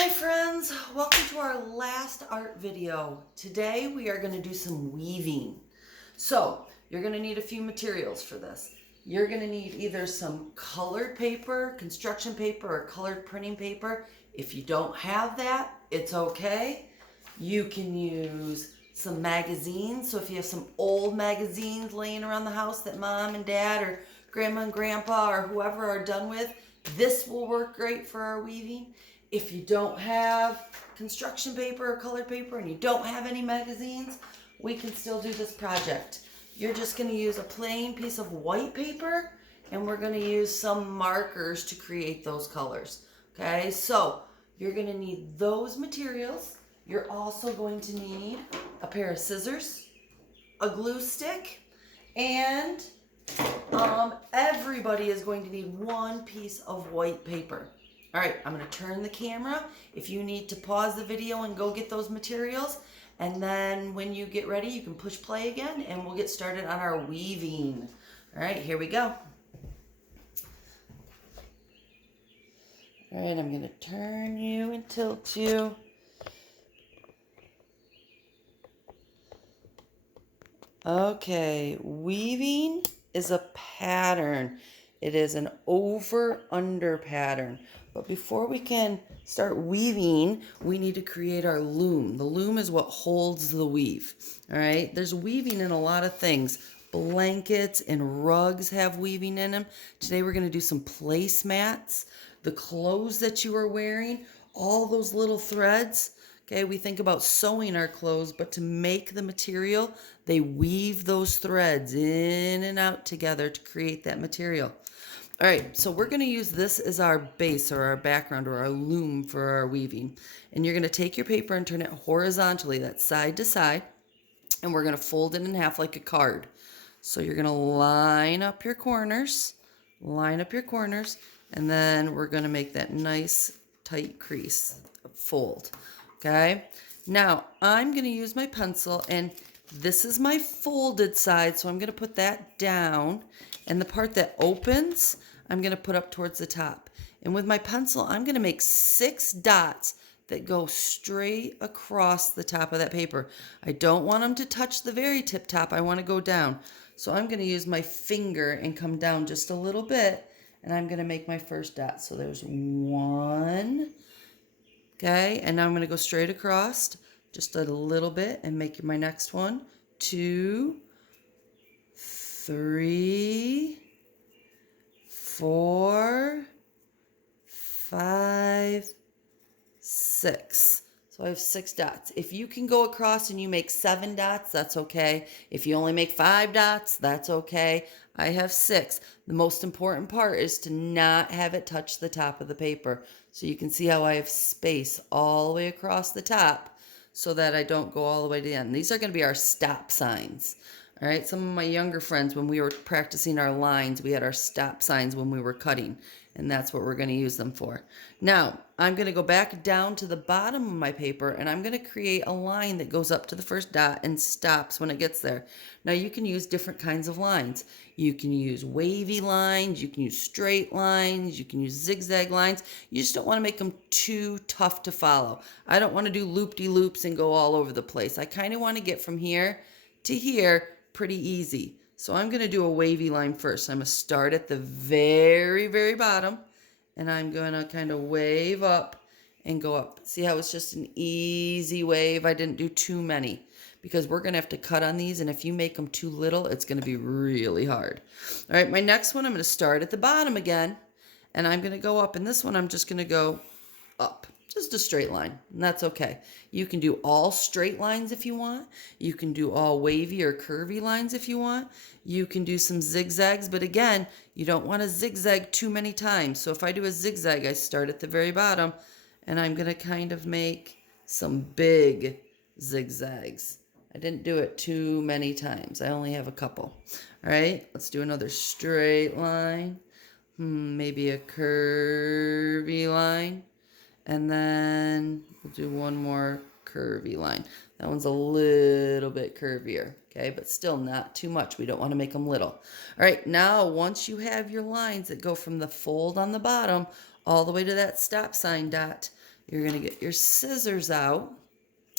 Hi friends, welcome to our last art video. Today we are going to do some weaving. So you're going to need a few materials for this. You're going to need either some colored paper, construction paper, or colored printing paper. If you don't have that, it's okay. You can use some magazines. So if you have some old magazines laying around the house that mom and dad or grandma and grandpa or whoever are done with, this will work great for our weaving. If you don't have construction paper or colored paper and you don't have any magazines, we can still do this project. You're just going to use a plain piece of white paper and we're going to use some markers to create those colors. Okay, so you're going to need those materials. You're also going to need a pair of scissors, a glue stick, and everybody is going to need one piece of white paper. All right, I'm going to turn the camera. If you need to pause the video and go get those materials, and then when you get ready, you can push play again, and we'll get started on our weaving. All right, here we go. All right, I'm going to turn you and tilt you. Okay, weaving is a pattern. It is an over-under pattern. But before we can start weaving, we need to create our loom. The loom is what holds the weave. All right, there's weaving in a lot of things. Blankets and rugs have weaving in them. Today we're going to do some placemats. The clothes that you are wearing, all those little threads. Okay, we think about sewing our clothes, but to make the material, they weave those threads in and out together to create that material. All right, so we're going to use this as our base or our background or our loom for our weaving. And you're going to take your paper and turn it horizontally, that's side to side, and we're going to fold it in half like a card. So you're going to line up your corners, and then we're going to make that nice tight crease, fold. Okay, now I'm going to use my pencil, and this is my folded side, so I'm going to put that down, and the part that opens, I'm going to put up towards the top. And with my pencil, I'm going to make 6 dots that go straight across the top of that paper. I don't want them to touch the very tip top. I want to go down. So I'm going to use my finger and come down just a little bit, and I'm going to make my first dot. So there's 1. Okay, and now I'm going to go straight across just a little bit and make my next one. 2, 3, 4, 5, 6. So I have 6 dots. If you can go across and you make 7 dots, that's okay. If you only make 5 dots, that's okay. I have 6. The most important part is to not have it touch the top of the paper. So you can see how I have space all the way across the top so that I don't go all the way to the end. These are going to be our stop signs. All right, some of my younger friends, when we were practicing our lines, we had our stop signs when we were cutting, and that's what we're going to use them for. Now, I'm going to go back down to the bottom of my paper, and I'm going to create a line that goes up to the first dot and stops when it gets there. Now, you can use different kinds of lines. You can use wavy lines, you can use straight lines, you can use zigzag lines. You just don't want to make them too tough to follow. I don't want to do loop-de-loops and go all over the place. I kind of want to get from here to here pretty easy. So I'm going to do a wavy line first. I'm going to start at the very, very bottom, and I'm going to kind of wave up and go up. See how it's just an easy wave? I didn't do too many because we're going to have to cut on these, and if you make them too little, it's going to be really hard. All right, my next one, I'm going to start at the bottom again, and I'm going to go up, and this one I'm just going to go up. Just a straight line, and that's okay. You can do all straight lines if you want. You can do all wavy or curvy lines if you want. You can do some zigzags, but again, you don't want to zigzag too many times. So if I do a zigzag, I start at the very bottom, and I'm going to kind of make some big zigzags. I didn't do it too many times. I only have a couple. All right, let's do another straight line. Maybe a curvy line. And then we'll do one more curvy line. That one's a little bit curvier, okay, but still not too much. We don't want to make them little. All right, now once you have your lines that go from the fold on the bottom all the way to that stop sign dot, you're going to get your scissors out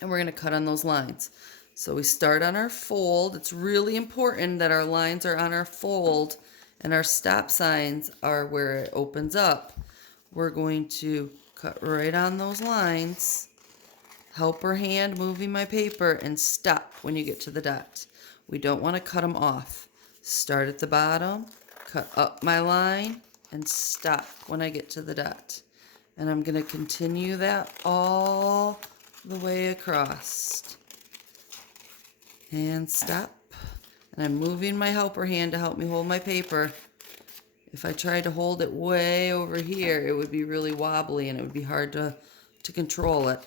and we're going to cut on those lines. So we start on our fold. It's really important that our lines are on our fold and our stop signs are where it opens up. We're going to cut right on those lines, helper hand moving my paper, and stop when you get to the dot. We don't want to cut them off. Start at the bottom, cut up my line, and stop when I get to the dot. And I'm going to continue that all the way across. And stop. And I'm moving my helper hand to help me hold my paper. If I tried to hold it way over here, it would be really wobbly and it would be hard to control it.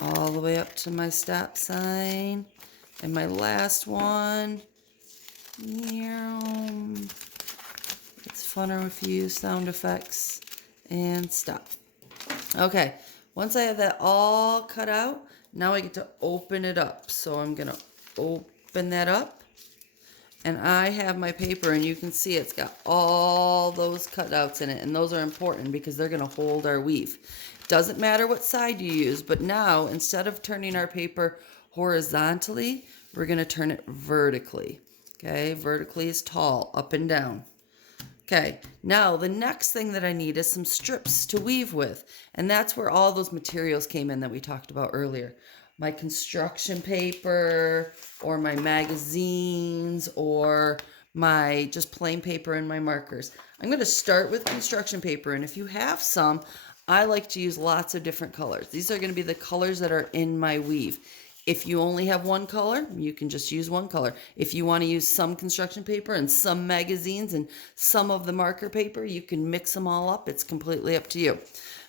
All the way up to my stop sign. And my last one. It's funner if you use sound effects. And stop. Okay, once I have that all cut out, now I get to open it up. So I'm going to open that up. And I have my paper, and you can see it's got all those cutouts in it. And those are important because they're going to hold our weave. Doesn't matter what side you use, but now instead of turning our paper horizontally, we're going to turn it vertically. Okay, vertically is tall, up and down. Okay, now the next thing that I need is some strips to weave with. And that's where all those materials came in that we talked about earlier. My construction paper, or my magazines, or my just plain paper and my markers. I'm going to start with construction paper, and if you have some, I like to use lots of different colors. These are going to be the colors that are in my weave. If you only have one color, you can just use one color. If you want to use some construction paper and some magazines and some of the marker paper, you can mix them all up. It's completely up to you.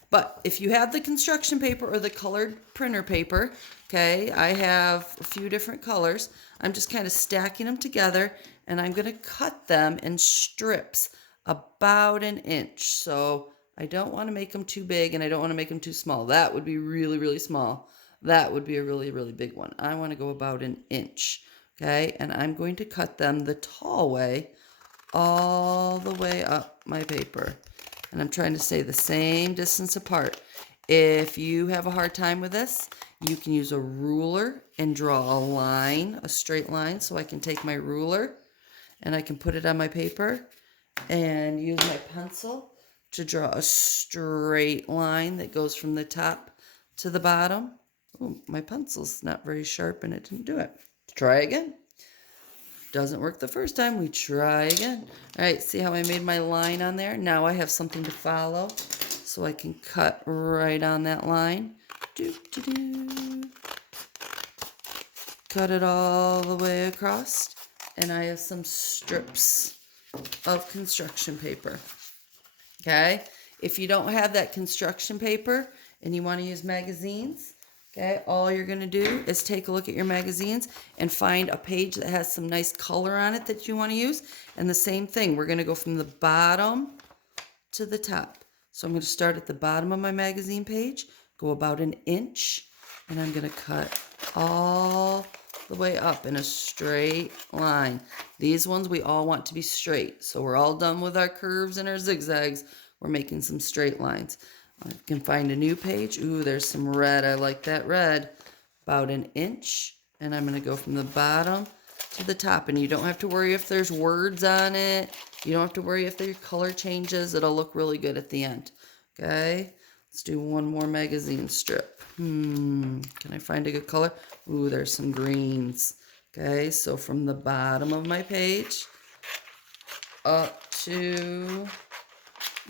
But if you have the construction paper or the colored printer paper, okay, I have a few different colors. I'm just kind of stacking them together, and I'm going to cut them in strips about 1 inch. So I don't want to make them too big, and I don't want to make them too small. That would be really, really small. That would be a really, really big one. I want to go about 1 inch, okay? And I'm going to cut them the tall way all the way up my paper. And I'm trying to stay the same distance apart. If you have a hard time with this, you can use a ruler and draw a line, a straight line. So I can take my ruler and I can put it on my paper and use my pencil to draw a straight line that goes from the top to the bottom. Oh, my pencil's not very sharp and it didn't do it. Try again. Doesn't work the first time, we try again. All right, see how I made my line on there? Now I have something to follow, so I can cut right on that line. Cut it all the way across, and I have some strips of construction paper. Okay, if you don't have that construction paper and you want to use magazines, okay, all you're going to do is take a look at your magazines and find a page that has some nice color on it that you want to use. And the same thing, we're going to go from the bottom to the top. So I'm going to start at the bottom of my magazine page, go about 1 inch, and I'm going to cut all the way up in a straight line. These ones we all want to be straight. So we're all done with our curves and our zigzags. We're making some straight lines. I can find a new page. Ooh, there's some red. I like that red. About 1 inch. And I'm going to go from the bottom to the top. And you don't have to worry if there's words on it. You don't have to worry if your color changes. It'll look really good at the end. Okay. Let's do one more magazine strip. Can I find a good color? Ooh, there's some greens. Okay. So from the bottom of my page up to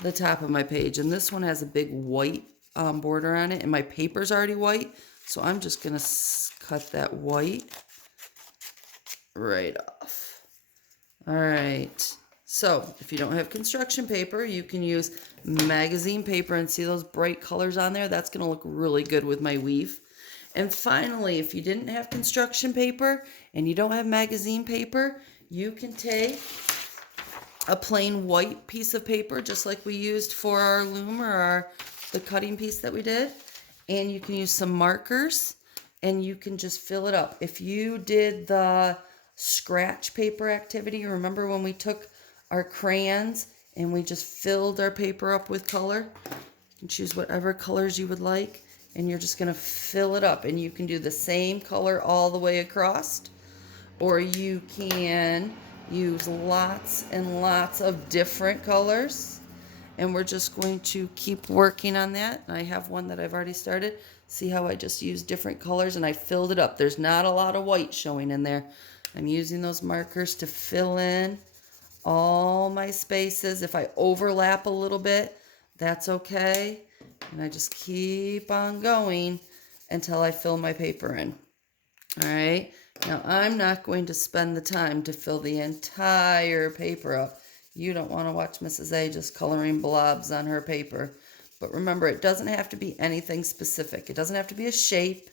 the top of my page, and this one has a big white border on it, and my paper's already white, so I'm just gonna cut that white right off. All right, so if you don't have construction paper, you can use magazine paper, and see those bright colors on there? That's gonna look really good with my weave. And finally, if you didn't have construction paper and you don't have magazine paper, you can take a plain white piece of paper, just like we used for our loom or the cutting piece that we did. And you can use some markers and you can just fill it up. If you did the scratch paper activity, remember when we took our crayons and we just filled our paper up with color? You can choose whatever colors you would like, and you're just going to fill it up. And you can do the same color all the way across, or you can use lots and lots of different colors. And we're just going to keep working on that. And I have one that I've already started. See how I just used different colors and I filled it up. There's not a lot of white showing in there. I'm using those markers to fill in all my spaces. If I overlap a little bit, that's okay. And I just keep on going until I fill my paper in. All right. Now I'm not going to spend the time to fill the entire paper up. You don't want to watch Mrs. A just coloring blobs on her paper. But remember, it doesn't have to be anything specific. It doesn't have to be a shape.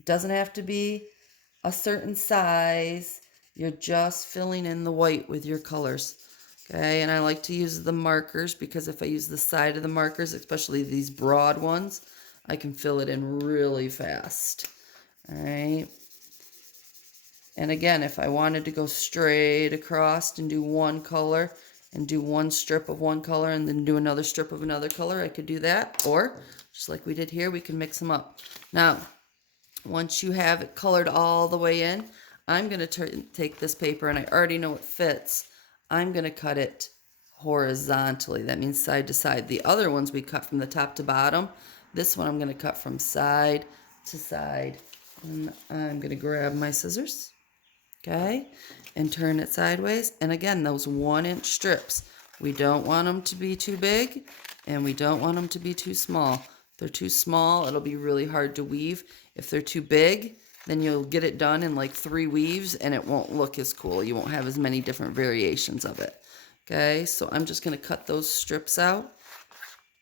It doesn't have to be a certain size. You're just filling in the white with your colors. Okay, and I like to use the markers because if I use the side of the markers, especially these broad ones, I can fill it in really fast. All right. And again, if I wanted to go straight across and do one color and do one strip of one color and then do another strip of another color, I could do that. Or, just like we did here, we can mix them up. Now, once you have it colored all the way in, I'm going to take this paper, and I already know it fits. I'm going to cut it horizontally. That means side to side. The other ones we cut from the top to bottom. This one I'm going to cut from side to side. And I'm going to grab my scissors. Okay, and turn it sideways. And again, those 1-inch strips, we don't want them to be too big and we don't want them to be too small. If they're too small, it'll be really hard to weave. If they're too big, then you'll get it done in like 3 weaves and it won't look as cool. You won't have as many different variations of it. Okay, so I'm just going to cut those strips out.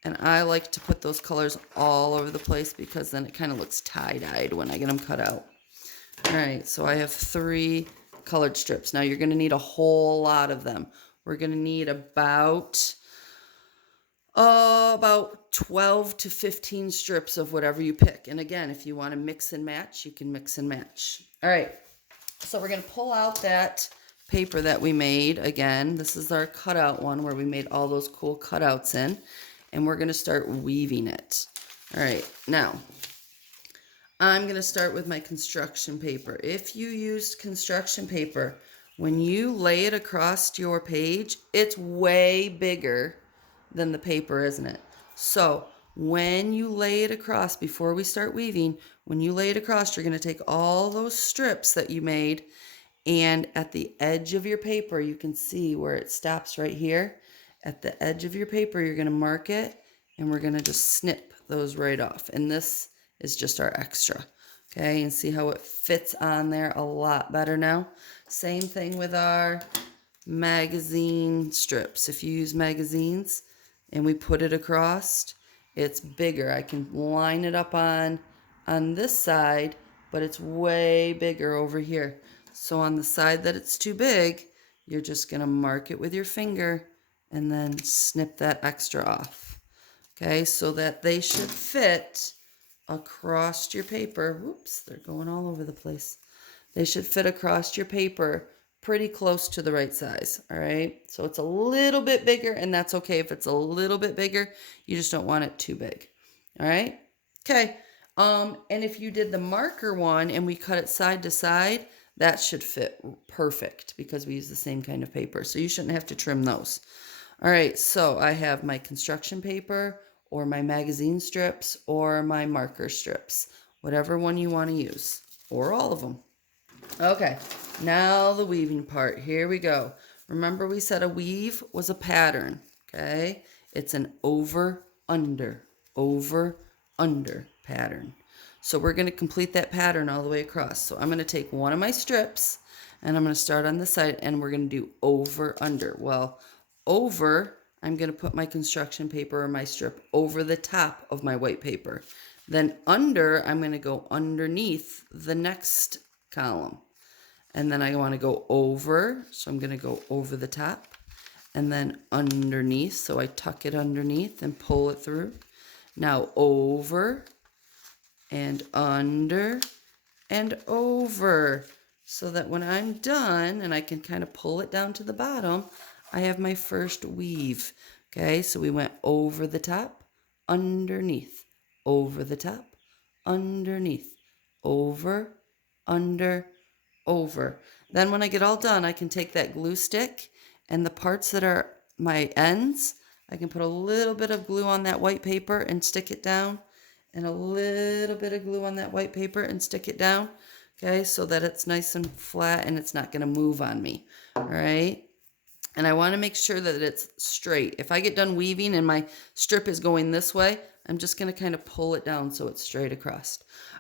And I like to put those colors all over the place because then it kind of looks tie-dyed when I get them cut out. All right, so I have 3 colored strips. Now you're going to need a whole lot of them. We're going to need about 12 to 15 strips of whatever you pick. And again, if you want to mix and match, you can mix and match. All right, so we're going to pull out that paper that we made. Again, this is our cutout one where we made all those cool cutouts in. And we're going to start weaving it. All right, now I'm going to start with my construction paper. If you used construction paper, when you lay it across your page, it's way bigger than the paper, isn't it? So when you lay it across, before we start weaving, when you lay it across, you're going to take all those strips that you made, and at the edge of your paper, you can see where it stops right here. At the edge of your paper, you're going to mark it, and we're going to just snip those right off. And this is just our extra. Okay, and see how it fits on there a lot better now. Same thing with our magazine strips. If you use magazines and we put it across, it's bigger. I can line it up on this side, but it's way bigger over here. So on the side that it's too big, you're just going to mark it with your finger and then snip that extra off. Okay, so that they should fit across your paper. Whoops, they're going all over the place. They should fit across your paper pretty close to the right size. All right, so it's a little bit bigger, and that's okay if it's a little bit bigger. You just don't want it too big. All right, okay. And if you did the marker one and we cut it side to side, that should fit perfect because we use the same kind of paper, so you shouldn't have to trim those. All right, so I have my construction paper or my magazine strips or my marker strips, whatever one you want to use, or all of them. Okay, now the weaving part. Here we go. Remember we said a weave was a pattern, okay? It's an over, under pattern. So we're going to complete that pattern all the way across. So I'm going to take one of my strips and I'm going to start on the side and we're going to do over, under. Well, over, I'm going to put my construction paper or my strip over the top of my white paper. Then under, I'm going to go underneath the next column. And then I want to go over, so I'm going to go over the top. And then underneath, so I tuck it underneath and pull it through. Now over and under and over. So that when I'm done, and I can kind of pull it down to the bottom, I have my first weave. Okay, so we went over the top, underneath, over the top, underneath, over, under, over. Then when I get all done, I can take that glue stick and the parts that are my ends, I can put a little bit of glue on that white paper and stick it down, and a little bit of glue on that white paper and stick it down, okay, so that it's nice and flat and it's not going to move on me, all right? And I want to make sure that it's straight. If I get done weaving and my strip is going this way, I'm just going to kind of pull it down so it's straight across.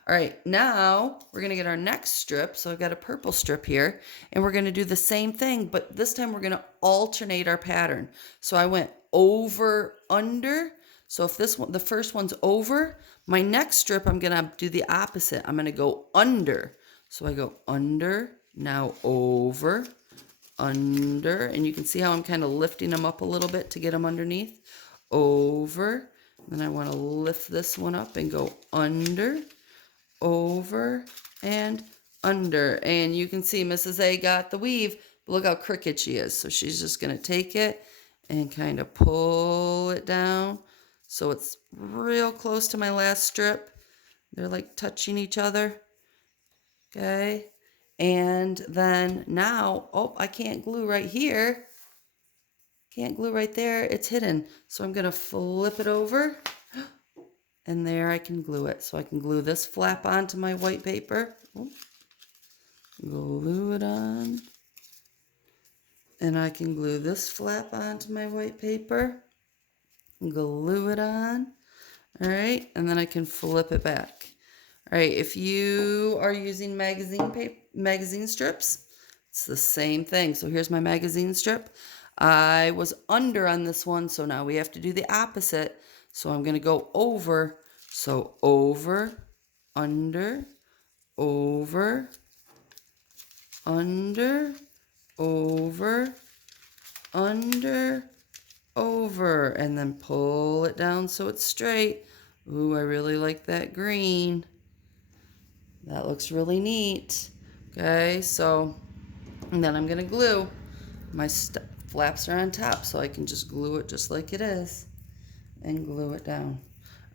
All right, now we're going to get our next strip. So I've got a purple strip here, and we're going to do the same thing, but this time we're going to alternate our pattern. So I went over, under. So if this one, the first one's over, my next strip, I'm going to do the opposite. I'm going to go under. So I go under, now over, under, and you can see how I'm kind of lifting them up a little bit to get them underneath, over. Then I want to lift this one up and go under, over, and under. And you can see Mrs. A got the weave, but look how crooked she is. So she's just going to take it and kind of pull it down so it's real close to my last strip. They're like touching each other. Okay. And then now, oh, I can't glue right here. Can't glue right there. It's hidden. So I'm going to flip it over. And there I can glue it. So I can glue this flap onto my white paper. Oh, glue it on. And I can glue this flap onto my white paper. Glue it on. All right. And then I can flip it back. All right. If you are using magazine strips, it's the same thing. So here's my magazine strip. I was under on this one, so now we have to do the opposite. So I'm going to go over. So over, under, over, under, over, under, over, and then pull it down so it's straight. Ooh, I really like that green. That looks really neat. Okay, so, and then I'm going to glue. My flaps are on top, so I can just glue it just like it is and glue it down.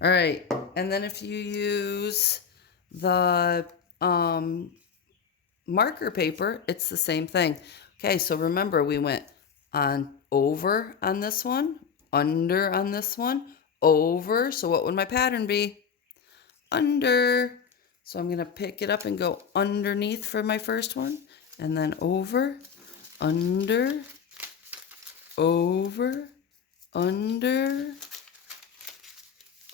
All right, and then if you use the marker paper, it's the same thing. Okay, so remember we went on over on this one, under on this one, over. So what would my pattern be? Under. So I'm going to pick it up and go underneath for my first one, and then over, under, over, under,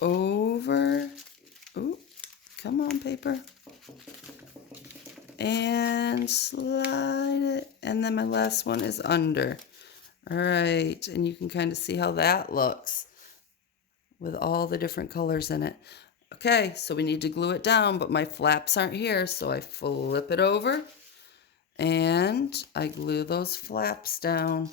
over. Ooh, come on, paper. And slide it. And then my last one is under. All right, and you can kind of see how that looks with all the different colors in it. Okay, so we need to glue it down, but my flaps aren't here, so I flip it over and I glue those flaps down.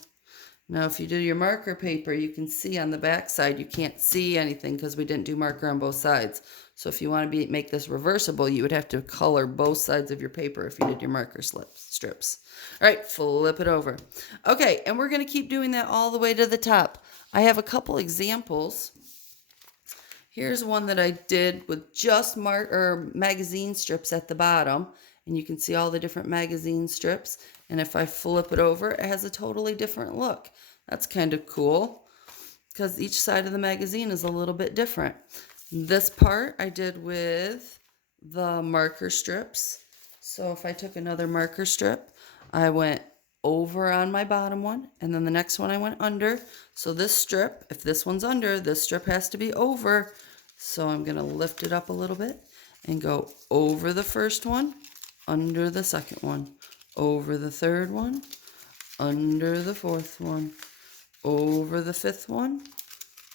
Now, if you do your marker paper, you can see on the back side, you can't see anything because we didn't do marker on both sides. So if you want to make this reversible, you would have to color both sides of your paper if you did your marker strips. All right, flip it over. Okay, and we're going to keep doing that all the way to the top. I have a couple examples. Here's one that I did with just magazine strips at the bottom. And you can see all the different magazine strips. And if I flip it over, it has a totally different look. That's kind of cool because each side of the magazine is a little bit different. This part I did with the marker strips. So if I took another marker strip, I went over on my bottom one, and then the next one I went under. So this strip, if this one's under, this strip has to be over. So I'm going to lift it up a little bit and go over the first one, under the second one, over the third one, under the fourth one, over the fifth one,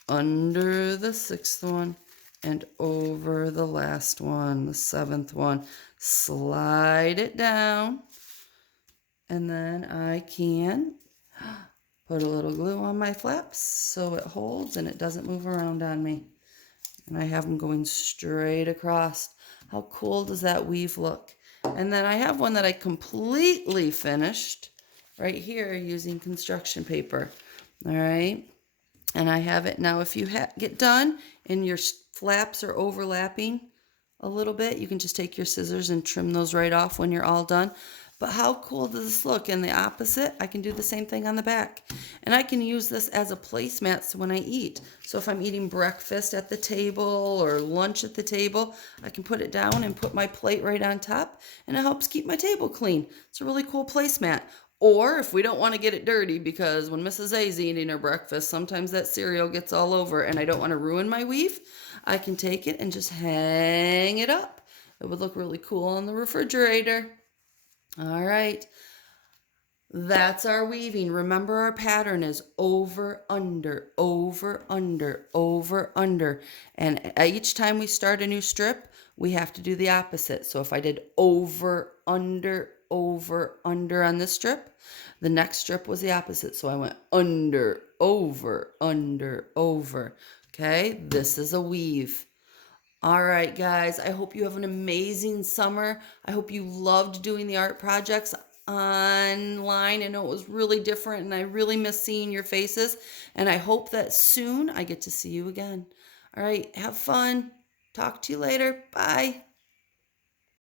under the sixth one, and over the last one, the seventh one. Slide it down, and then I can put a little glue on my flaps so it holds and it doesn't move around on me. And I have them going straight across. How cool does that weave look? And then I have one that I completely finished right here using construction paper. All right. And I have it now. If you get done and your flaps are overlapping a little bit, you can just take your scissors and trim those right off when you're all done. But how cool does this look? And the opposite, I can do the same thing on the back. And I can use this as a placemat when I eat. So if I'm eating breakfast at the table or lunch at the table, I can put it down and put my plate right on top, and it helps keep my table clean. It's a really cool placemat. Or if we don't want to get it dirty, because when Mrs. A's eating her breakfast, sometimes that cereal gets all over and I don't want to ruin my weave, I can take it and just hang it up. It would look really cool on the refrigerator. All right, that's our weaving. Remember, our pattern is over, under, over, under, over, under. And each time we start a new strip, we have to do the opposite. So if I did over, under on this strip, the next strip was the opposite. So I went under, over, under, over. Okay, this is a weave. All right, guys, I hope you have an amazing summer. I hope you loved doing the art projects online. I know it was really different and I really miss seeing your faces. And I hope that soon I get to see you again. All right, have fun. Talk to you later. Bye.